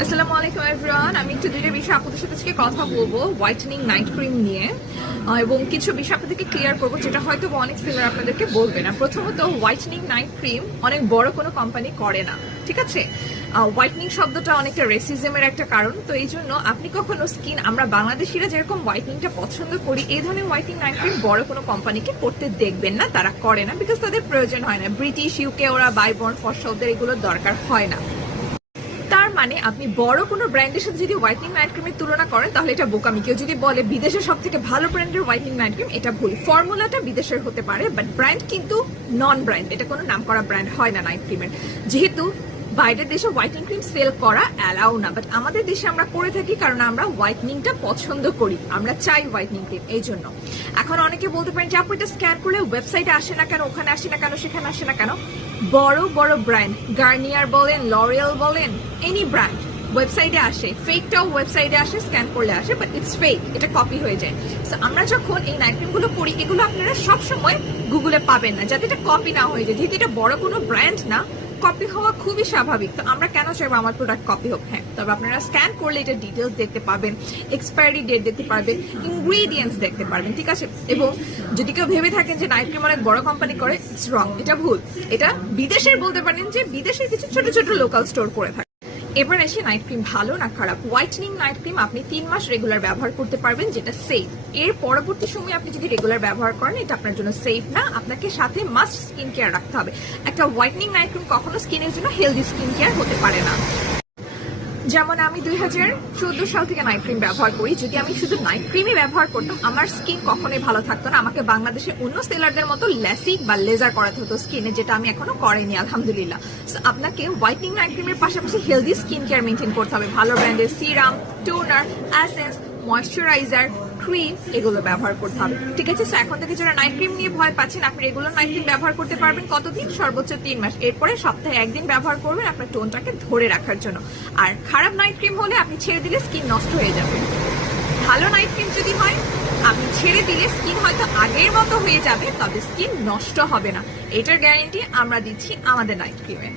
আসসালামু আলাইকুম এভরিওয়ান। আমি একটু দুইটা বিষয় আপনাদের সাথে আজকে কথা বলবো হোয়াইটেনিং নাইট ক্রিম নিয়ে, এবং কিছু বিষয় আপনাদেরকে ক্লিয়ার করবো যেটা হয়তো অনেক সেলার আপনাদেরকে বলবে না। প্রথমত, হোয়াইটেনিং নাইট ক্রিম অনেক বড় কোনো কোম্পানি করে না, ঠিক আছে? হোয়াইটনিং শব্দটা অনেকটা রেসিজমের একটা কারণ, তো এই জন্য আপনি কখনো স্কিন, আমরা বাংলাদেশিরা যেরকম হোয়াইটনিংটা পছন্দ করি, এই ধরনের হোয়াইটনিং নাইট ক্রিম বড় কোনো কোম্পানিকে করতে দেখবেন না, তারা করে না, বিকজ তাদের প্রয়োজন হয় না। ব্রিটিশ, ইউকে, ওরা বাইবর্ন, ফর্সা, ওদের এগুলোর দরকার হয় না। তার মানে আপনি বড় কোনো ব্র্যান্ডের সাথে যদি হোয়াইটনিং নাইট ক্রিমের তুলনা করেন তাহলে এটা বোকামি। কেউ যদি বলে বিদেশের সব থেকে ভালো ব্র্যান্ডের হোয়াইটনিং নাইট ক্রিম, এটা ভুল। ফর্মুলাটা বিদেশের হতে পারে, বাট ব্র্যান্ড কিন্তু নন ব্র্যান্ড, এটা কোনো নাম করা ব্র্যান্ড হয় না নাইট ক্রিমের। যেহেতু বাইরের দেশে হোয়াইটনিং ক্রিম সেল করা অ্যালাউ না, বাট আমাদের দেশে আমরা করে থাকি কারণ আমরা হোয়াইটনিংটা পছন্দ করি, আমরা চাই হোয়াইটনিং ক্রিম, এই জন্য। এখন অনেকে বলতে পারেন যে আপু এটা স্ক্যান করলে ওয়েবসাইটে আসে না কেন, ওখানে আসে না কেন, সেখানে আসে না কেন? বড় বড় ব্র্যান্ড, গার্নিয়ার বলেন, লরিয়াল বলেন, এনি ব্র্যান্ড ওয়েবসাইটে আসে, ফেকটাও ওয়েবসাইটে আসে, স্ক্যান করলে আসে, বাট ইটস ফেক, এটা কপি হয়ে যায়। সো আমরা যখন এই নাইট ক্রিমগুলো করি, এগুলো আপনারা সবসময় গুগলে পাবেন না, যাতে এটা কপি না হয়ে যায়। যেহেতু এটা বড় কোনো ব্র্যান্ড না, কপি হওয়া খুবই স্বাভাবিক। তো আমরা কেন চাইবো আমার প্রোডাক্ট কপি হোক? হ্যাঁ, তবে আপনারা স্ক্যান করলে এটা ডিটেলস দেখতে পাবেন, এক্সপায়ারি ডেট দেখতে পারবেন, ইনগ্রিডিয়েন্টস দেখতে পারবেন, ঠিক আছে? এবং যদি কেউ ভেবে থাকেন যে নাইট ক্রিম অনেক বড় কোম্পানি করে, ইটস রং, এটা ভুল। এটা বিদেশের, বলতে পারেন যে বিদেশের কিছু ছোট ছোট লোকাল স্টোর করে থাকে। এবার এসে নাইট ক্রিম ভালো না খারাপ। হোয়াইটনিং নাইট ক্রিম আপনি 3 মাস রেগুলার ব্যবহার করতে পারবেন, যেটা সেফ। এর পরবর্তী সময় আপনি যদি রেগুলার ব্যবহার করেন, এটা আপনার জন্য সেফ না। আপনাকে সাথে মাস্ট স্কিন কেয়ার রাখতে হবে। একটা হোয়াইটনিং নাইট ক্রিম কখনো স্কিনের জন্য হেলদি স্কিন কেয়ার হতে পারে না। যেমন আমি 2014 সাল থেকে নাইট ক্রিম ব্যবহার করি। যদি আমি শুধু নাইট ক্রিমই ব্যবহার করতাম, আমার স্কিন কখনোই ভালো থাকতো না। আমাকে বাংলাদেশে অন্য সেলারদের মতো ল্যাসিক বা লেজার করাতে হতো স্কিনে, যেটা আমি এখনো করিনি আলহামদুলিল্লাহ। সো আপনাকে হোয়াইটনিং নাইট ক্রিমের পাশাপাশি হেলদি স্কিন কেয়ার মেনটেন করতে হবে। ভালো ব্র্যান্ডের serum, toner, essence, moisturiser, cream, এগুলো ব্যবহার করতে হবে, ঠিক আছে? সো এখন থেকে যারা নাইট ক্রিম নিয়ে ভয় পাচ্ছেন, আপনি রেগুলার নাইট ক্রিম ব্যবহার করতে পারবেন কতদিন? সর্বোচ্চ 3 মাস। এরপরে সপ্তাহে 1 দিন ব্যবহার করবেন আপনার টোনটাকে ধরে রাখার জন্য। আর খারাপ নাইট ক্রিম হলে আপনি ছেড়ে দিলে স্কিন নষ্ট হয়ে যাবে। ভালো নাইট ক্রিম যদি হয়, আপনি ছেড়ে দিলে স্কিন হয়তো আগের মতো হয়ে যাবে, তবে স্কিন নষ্ট হবে না। এটার গ্যারান্টি আমরা দিচ্ছি আমাদের নাইট ক্রিমে।